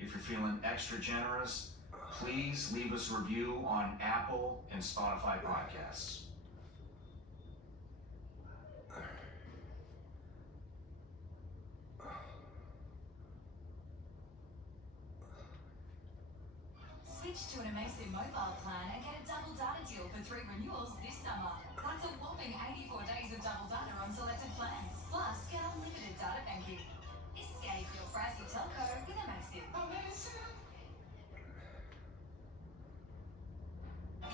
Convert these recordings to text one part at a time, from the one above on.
If you're feeling extra generous, please leave us a review on Apple and Spotify podcasts. Switch to an amazing mobile plan and get a double data deal for 3 renewals this summer. That's a whopping 84 days of double data on selected plans. Plus, get unlimited data banking. Escape your pricey telco with Amazing.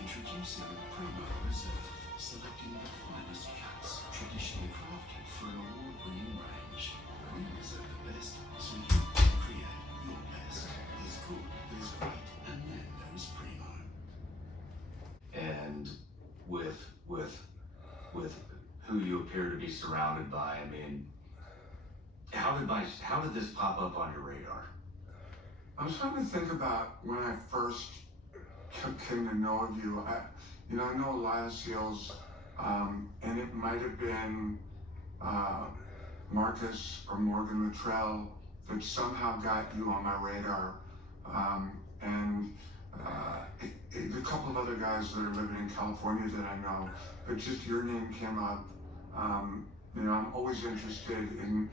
Introducing Primo Reserve, selecting the finest cats, traditionally crafted for an award-winning range. We reserve the best, so you can create your best. There's good, there's great, and then there is Primo. And with who you appear to be surrounded by, I mean, how did this pop up on your radar? I was trying to think about when I first came to know of you. I know a lot of SEALs, and it might have been Marcus or Morgan Luttrell that somehow got you on my radar. A couple of other guys that are living in California that I know, but just your name came up. I'm always interested in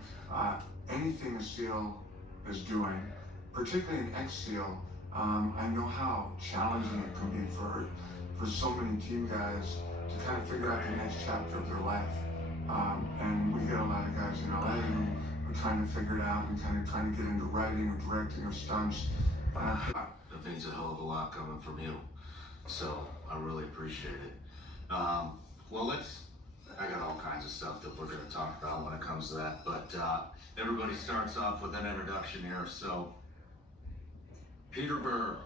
anything a SEAL is doing, particularly an ex-SEAL. I know how challenging it can be for so many team guys to kind of figure out the next chapter of their life. And we get a lot of guys in LA who are trying to figure it out and kind of trying to get into writing or directing or stunts. That means a hell of a lot coming from you, so I really appreciate it. I got all kinds of stuff that we're going to talk about when it comes to that, but everybody starts off with an introduction here. So, Peter Burr,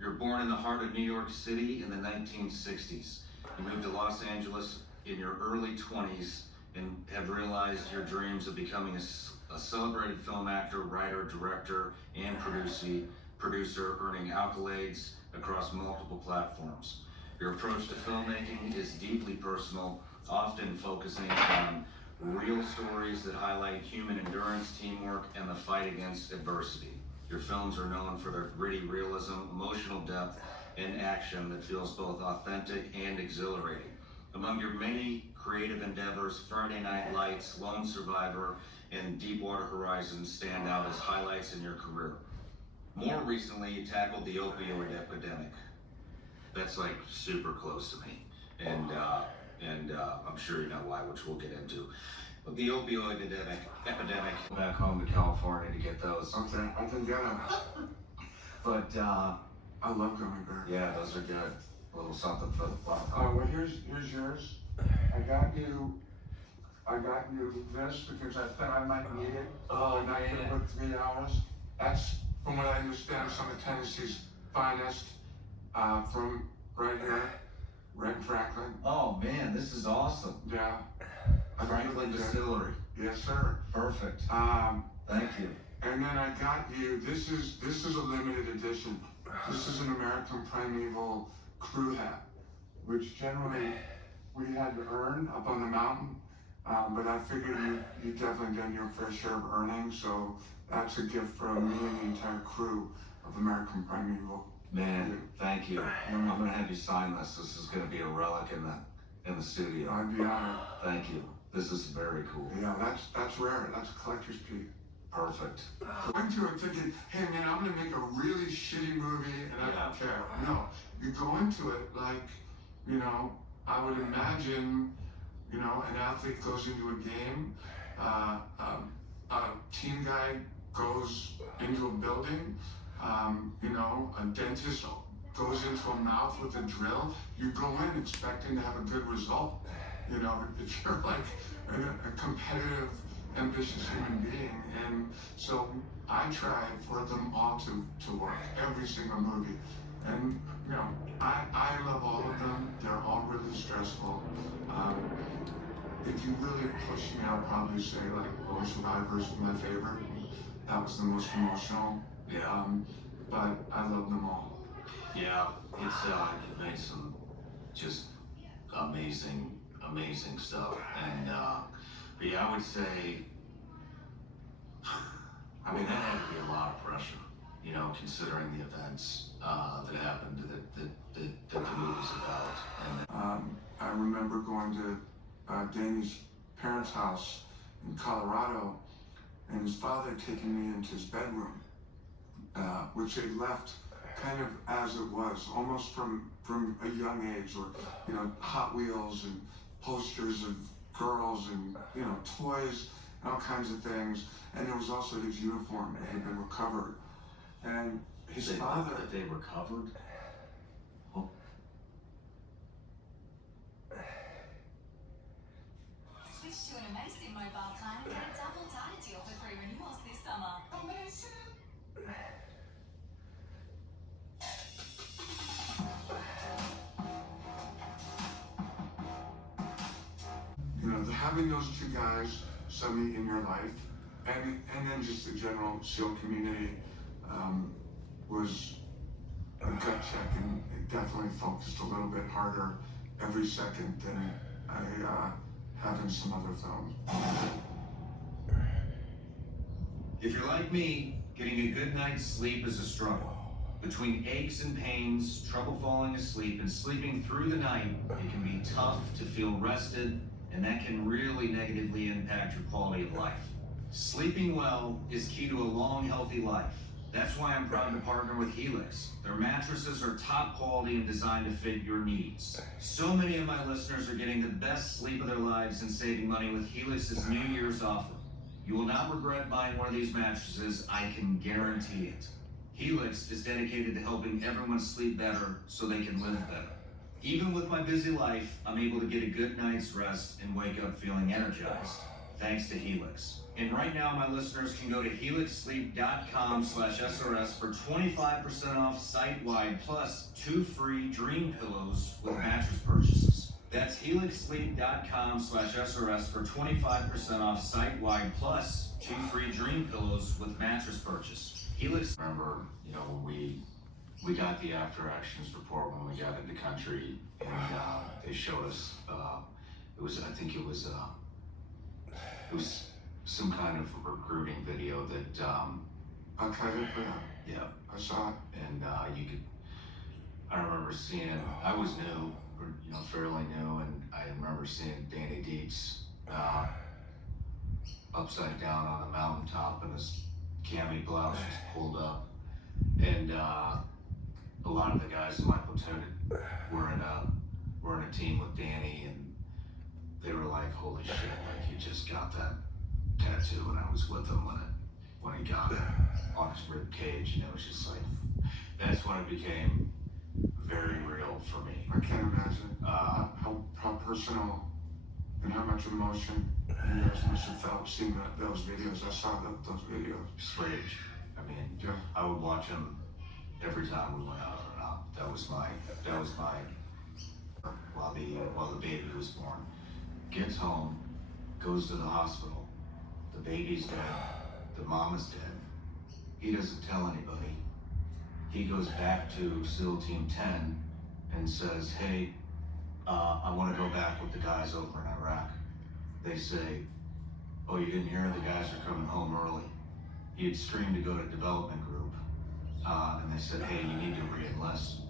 you're born in the heart of New York City in the 1960s. You moved to Los Angeles in your early 20s and have realized your dreams of becoming a celebrated film actor, writer, director, and producer, earning accolades across multiple platforms. Your approach to filmmaking is deeply personal, often focusing on real stories that highlight human endurance, teamwork, and the fight against adversity. Your films are known for their gritty realism, emotional depth, and action that feels both authentic and exhilarating. Among your many creative endeavors, Friday Night Lights, Lone Survivor, and Deepwater Horizon stand out as highlights in your career. More recently, you tackled the opioid epidemic. That's like super close to me, and I'm sure you know why, which we'll get into. But the opioid epidemic. Back home to California to get those. Okay, I can get them. But I love gummy bears. yeah, those are good. A little something for the fun. Well, here's yours. I got you this because I thought I might need it. Oh, I could put 3 hours. That's, from what I understand, some of Tennessee's finest, from right here, Red Franklin. Oh man, this is awesome. Yeah. Franklin Distillery. Yes, sir. Perfect. Thank you. And then I got you, this is a limited edition. This is an American Primeval crew hat, which generally we had to earn up on the mountain. But I figured you definitely done your fair share of earning, so that's a gift from me and the entire crew of American Primeval. Man, thank you. I'm gonna have you sign this. This is gonna be a relic in the studio. I'd be honored. Thank you. This is very cool. Yeah, that's rare. That's a collector's piece. Perfect. I went to it thinking, hey man, I'm gonna make a really shitty movie and I don't care. No, you go into it like, I would imagine, an athlete goes into a game, a team guy goes into a building, a dentist goes into a mouth with a drill. You go in expecting to have a good result. If you're like a competitive, ambitious human being. And so I try for them all to work, every single movie. And, I love all of them. They're all really stressful. If you really push me, I'll probably say like Lone Survivor is my favorite. That was the most emotional. Yeah. But I love them all. Yeah, it's it made some just amazing stuff. And but yeah, I would say, I mean, that had to be a lot of pressure, considering the events that happened that the movie's about. And I remember going to Danny's parents' house in Colorado, and his father taking me into his bedroom, which they left kind of as it was, almost from a young age, or Hot Wheels and posters of girls and toys and all kinds of things. And there was also his uniform that had been recovered, and his father. That they recovered. Oh. Switch to an amazing mobile plan and get a double data deal for 3 renewals this summer. Amazing! Having those two guys suddenly in your life, and then just the general SEAL community, was a gut check, and it definitely focused a little bit harder every second than I have in some other films. If you're like me, getting a good night's sleep is a struggle. Between aches and pains, trouble falling asleep, and sleeping through the night, it can be tough to feel rested, and that can really negatively impact your quality of life. Sleeping well is key to a long, healthy life. That's why I'm proud to partner with Helix. Their mattresses are top quality and designed to fit your needs. So many of my listeners are getting the best sleep of their lives and saving money with Helix's New Year's offer. You will not regret buying one of these mattresses, I can guarantee it. Helix is dedicated to helping everyone sleep better so they can live better. Even with my busy life, I'm able to get a good night's rest and wake up feeling energized, thanks to Helix. And right now, my listeners can go to helixsleep.com/SRS for 25% off site-wide, plus 2 free dream pillows with mattress purchases. That's helixsleep.com/SRS for 25% off site-wide, plus 2 free dream pillows with mattress purchase. Helix. Remember, when we got the after actions report when we got into country, and they showed us, it was some kind of recruiting video that, yeah, I saw it. And I remember seeing, I was new, fairly new, and I remember seeing Danny Dietz upside down on a mountaintop, and his cami blouse was pulled up, and a lot of the guys in my platoon were in a team with Danny, and they were like, "Holy shit! Like, you just got that tattoo," and I was with him when he got it on his rib cage, and it was just like, that's when it became very real for me. I can't imagine how personal and how much emotion you guys must have felt seeing those videos. I saw those videos. Strange. I mean, yeah. I would watch them every time we went out and out. That was my while the baby was born. Gets home, goes to the hospital. The baby's dead. The mom is dead. He doesn't tell anybody. He goes back to SEAL Team 10 and says, "Hey, I want to go back with the guys over in Iraq." They say, "Oh, you didn't hear? The guys are coming home early." He had streamed to go to development group, and they said, "Hey, you need to re-enlist.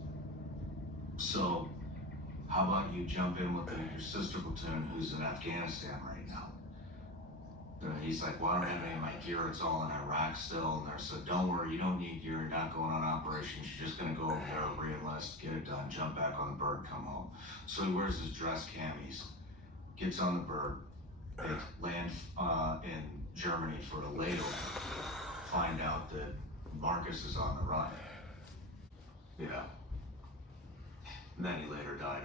So how about you jump in with your sister platoon who's in Afghanistan right now?" And he's like, "Well, I don't have any of my gear. It's all in Iraq still." And they said, "Don't worry, you don't need gear. You're not going on operations. You're just going to go over there, re-enlist, get it done, jump back on the bird, come home." So he wears his dress camis, gets on the bird. They land in Germany for a layover. Find out that Marcus is on the run. Yeah. And then he later died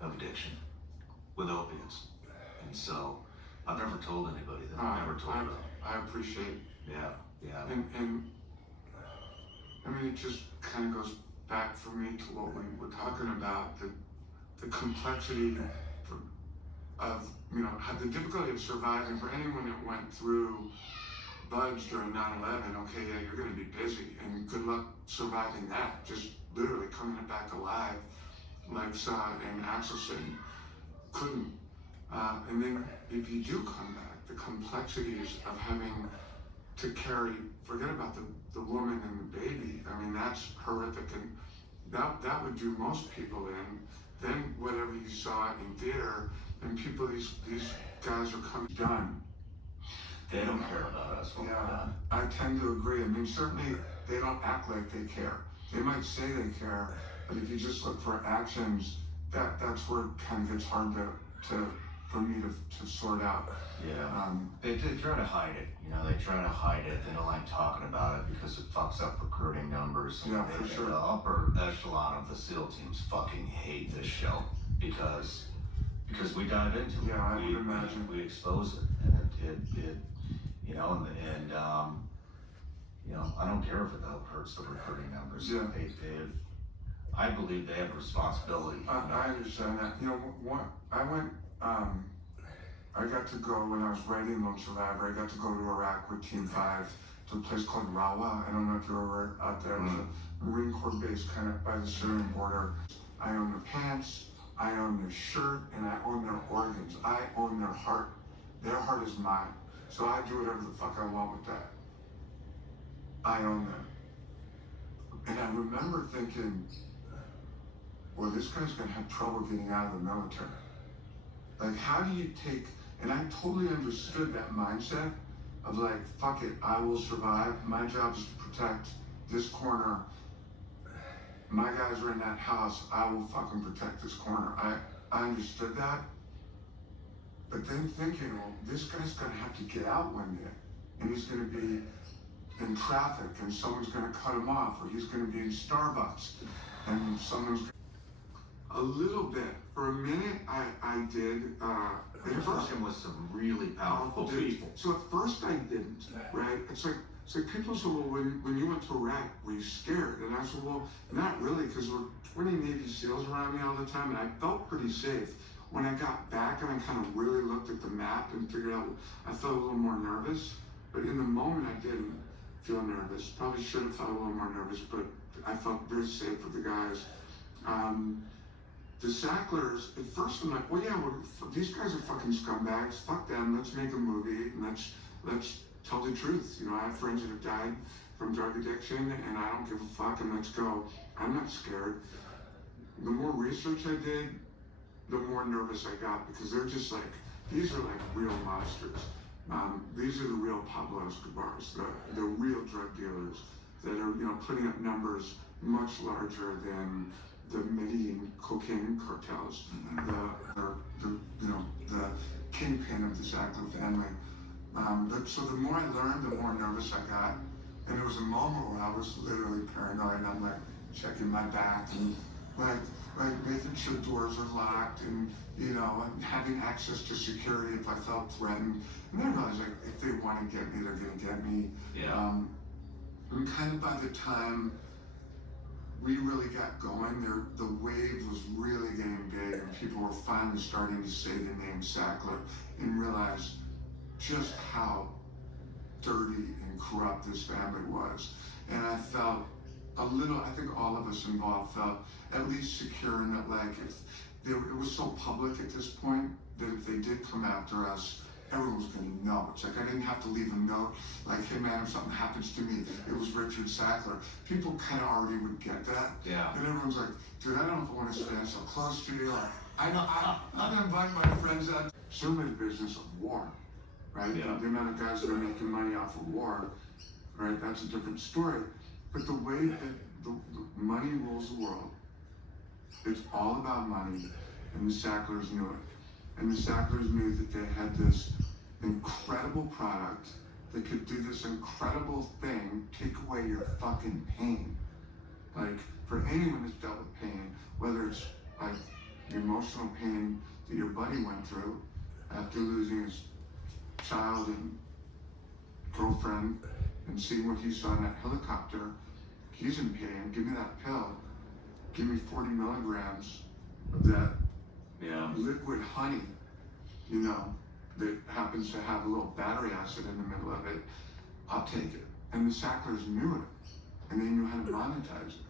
of addiction with opiates. And so I've never told anybody that. I've never told them. I appreciate. Yeah. And I mean, it just kind of goes back for me to what we were talking about, the complexity of the difficulty of surviving for anyone that went through Budge during 9/11. Okay, yeah, you're going to be busy, and good luck surviving that. Just literally coming back alive, like and Axelson couldn't. And then if you do come back, the complexities of having to carry, forget about the woman and the baby. I mean, that's horrific, and that would do most people in. Then whatever you saw in theater, and people, these guys are coming done. They don't care about us when we're done. I tend to agree. I mean, certainly they don't act like they care. They might say they care, but if you just look for actions, that's where it kind of gets hard for me to sort out. Yeah. They try to hide it. You know, they try to hide it. They don't like talking about it because it fucks up recruiting numbers. Yeah, for sure. The upper echelon of the SEAL teams fucking hate this show because we dive into it. Yeah, I would imagine. We expose it, and it you know, and you know, I don't care if it hurts the recruiting numbers. Yeah. I believe they have a responsibility. I understand that. You know, I got to go when I was writing Lone Survivor. I got to go to Iraq with Team 5 to a place called Rawa. I don't know if you're ever out there. It's a Marine Corps base kind of by the Syrian border. I own their pants, I own their shirt, and I own their organs. I own their heart. Their heart is mine. So I do whatever the fuck I want with that. I own them. And I remember thinking, well, this guy's gonna have trouble getting out of the military. Like, how do you take, and I totally understood that mindset of like, fuck it, I will survive. My job is to protect this corner. My guys are in that house. I will fucking protect this corner. I understood that. But then thinking, well, this guy's gonna have to get out one day, and he's gonna be in traffic, and someone's gonna cut him off, or he's gonna be in Starbucks, and someone's a little bit. For a minute, I did. You're working with some really powerful people. So at first I didn't, right? It's like people said, well, when you went to Iraq, were you scared? And I said, well, not really, because there were 20 Navy SEALs around me all the time, and I felt pretty safe. When I got back and I kind of really looked at the map and figured out, I felt a little more nervous. But in the moment, I didn't feel nervous. Probably should have felt a little more nervous, but I felt very safe with the guys. The Sacklers, at first I'm like, well, yeah, these guys are fucking scumbags. Fuck them. Let's make a movie and let's tell the truth. You know, I have friends that have died from drug addiction, and I don't give a fuck. And let's go. I'm not scared. The more research I did, the more nervous I got, because they're just like, these are like real monsters. These are the real Pablo Escobars, the real drug dealers that are, you know, putting up numbers much larger than the Medellin cocaine cartels, the kingpin of the Sackler family. So the more I learned, the more nervous I got. And there was a moment where I was literally paranoid. I'm like checking my back and like making sure doors are locked, and you know, and having access to security if I felt threatened. And then I realized, like, if they want to get me, they're gonna get me. Yeah. And kind of by the time we really got going, the wave was really getting big, and people were finally starting to say the name Sackler and realize just how dirty and corrupt this family was. And I felt a little, I think all of us involved felt at least secure in that, like, it was so public at this point that if they did come after us, everyone was going to know. It's like I didn't have to leave a note like, hey man, if something happens to me, it was Richard Sackler. People kind of already would get that. Yeah. And everyone's like, dude, I don't know if I want to stand so close to you. I'm going to invite my friends out. Still in the business of war, right? Yeah. The amount of guys that are making money off of war, right? That's a different story. But the way that the money rules the world, it's all about money, and the Sacklers knew it. And the Sacklers knew that they had this incredible product that could do this incredible thing, take away your fucking pain. Like, for anyone who's dealt with pain, whether it's like the emotional pain that your buddy went through after losing his child and girlfriend and seeing what he saw in that helicopter, he's in pain, give me that pill, give me 40 milligrams of that liquid honey, you know, that happens to have a little battery acid in the middle of it, I'll take it. And the Sacklers knew it, and they knew how to monetize it.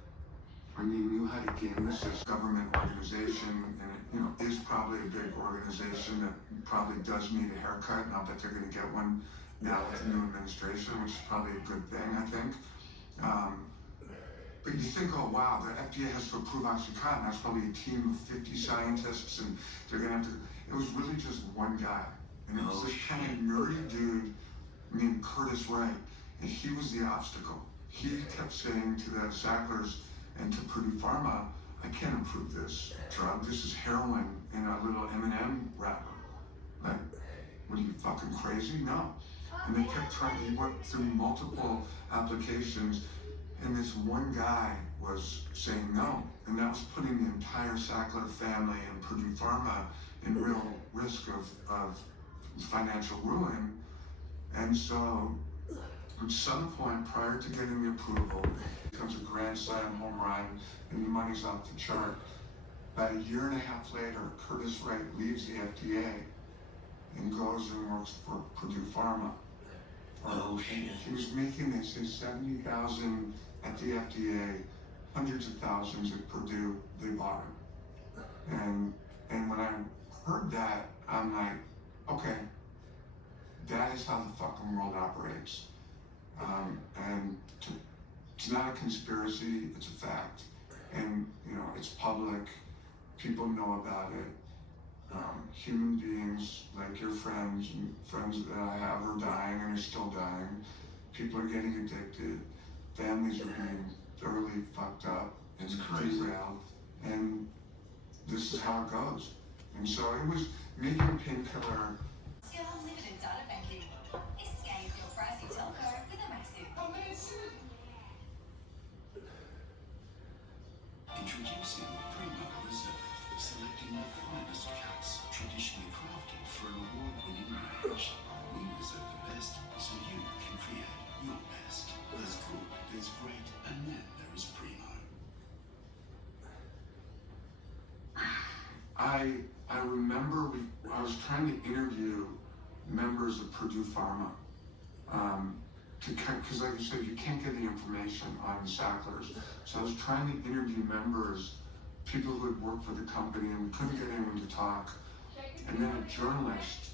And they knew how to game this government organization, and it, you know, is probably a big organization that probably does need a haircut, and I'll bet they're gonna get one now with the new administration, which is probably a good thing, I think. But you think, oh wow, the FDA has to approve OxyContin. That's probably a team of 50 scientists, and they're gonna have to. It was really just one guy, and it was this kind of nerdy dude named Curtis Wright, and he was the obstacle. He kept saying to the Sacklers and to Purdue Pharma, I can't approve this drug. This is heroin in a little M&M wrapper. Like, what are you, fucking crazy? No. And they kept trying. He went through multiple applications, and this one guy was saying no, and that was putting the entire Sackler family and Purdue Pharma in real risk of financial ruin. And so at some point prior to getting the approval, it comes a grand slam home run and the money's off the chart. About a year and a half later, Curtis Wright leaves the FDA and goes and works for Purdue Pharma. Oh shit. He was making, they say, $70,000 at the FDA, hundreds of thousands at Purdue. They bought him. And when I heard that, I'm like, okay, that is how the fucking world operates. It's not a conspiracy, it's a fact. And, you know, it's public, people know about it. Human beings, like your friends and friends that I have are dying and are still dying. People are getting addicted. Families are being thoroughly fucked up and derailed. And this is how it goes. And so it was making Painkiller. Get unlimited data banking. Escape your pricey telco with a massive. Introducing Primo Reserve, selecting the finest cuts, traditionally crafted for an award-winning range. We reserve the best so you can create your best. There's good, there's great, and then there is Primo. I remember I was trying to interview members of Purdue Pharma, because like you said, you can't get the information on the Sacklers. So I was trying to interview members, people who had worked for the company, and we couldn't get anyone to talk. And then a journalist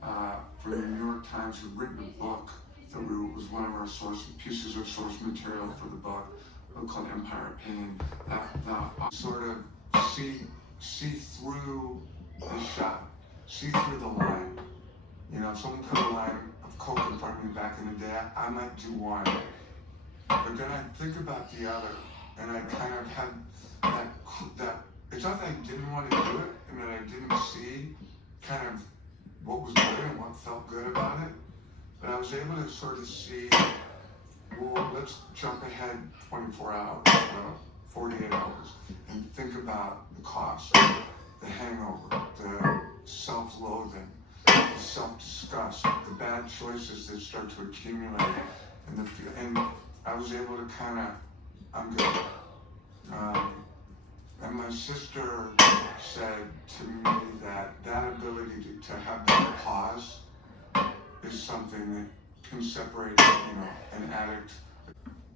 from the New York Times who'd written a book that was one of our pieces of source material for the book called Empire of Pain. That sort of see through the shot, see through the line. You know, if someone put a line of coke in front of me back in the day, I might do one. But then I think about the other, and I kind of had that it's not that I didn't want to do it, and that I didn't see kind of what was good and what felt good about it, but I was able to sort of see, well, let's jump ahead 24 hours, 48 hours, and think about the cost, the hangover, the self-loathing, the self-disgust, the bad choices that start to accumulate, and I was able to kind of, I'm good. And my sister said to me that ability to have that pause is something that can separate, you know, an addict.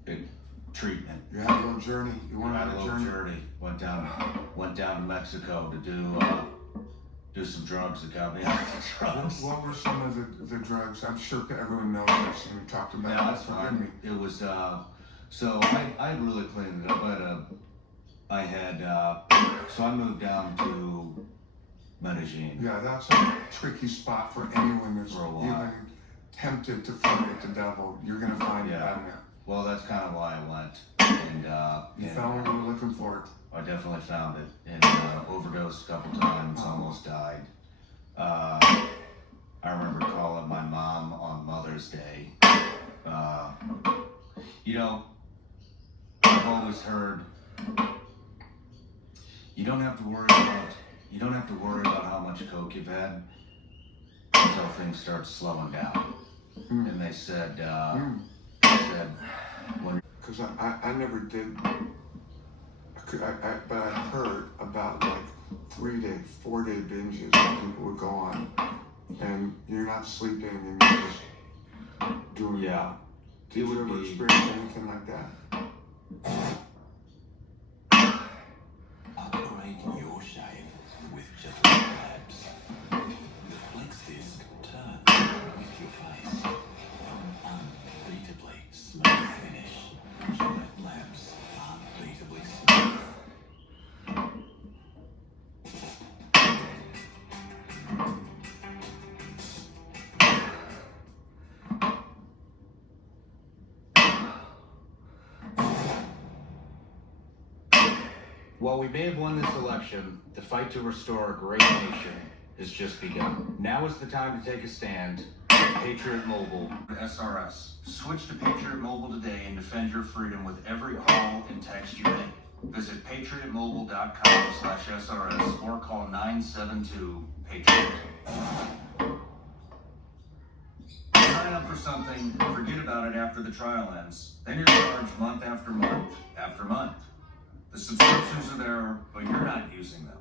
Big treatment. You had a little journey. You went on a journey. Went down to Mexico to do some drugs that got me out of the drugs. What were some of the drugs? I'm sure everyone knows this and we talked about it. No, that's fine. It was, so I really cleaned it up. So I moved down to Medellin. Yeah, that's a tricky spot for anyone that's even tempted to flirt with the devil. You're going to find it down there. Well, that's kind of why I went. And you found what you were looking for. I definitely found it, and overdosed a couple times, almost died. I remember calling my mom on Mother's Day. You know, I've always heard you don't have to worry about how much coke you've had until things start slowing down. And they said, when. Because I never did. But I heard about like 3-day, 4-day binges that people would go on, and you're not sleeping and you're just doing. Yeah. Did you ever experience anything like that? Upgrade your shave with gentle tabs. The flex disc turns with your face. While we may have won this election, the fight to restore a great nation has just begun. Now is the time to take a stand. Patriot Mobile. SRS. Switch to Patriot Mobile today and defend your freedom with every call and text you make. Visit patriotmobile.com/SRS or call 972-PATRIOT. Sign up for something, forget about it after the trial ends. Then you're charged month after month after month. The subscriptions are there, but you're not using them.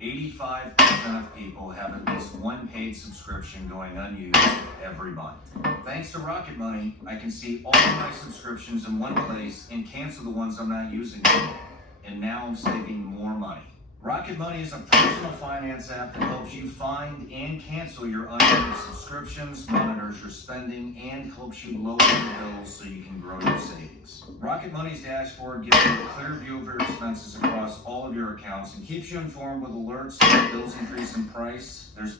85% of people have at least one paid subscription going unused every month. Thanks to Rocket Money, I can see all of my subscriptions in one place and cancel the ones I'm not using anymore. And now I'm saving more money. Rocket Money is a personal finance app that helps you find and cancel your unused subscriptions, monitors your spending, and helps you lower your bills so you can grow your savings. Rocket Money's dashboard gives you a clear view of your expenses across all of your accounts and keeps you informed with alerts when bills increase in price. There's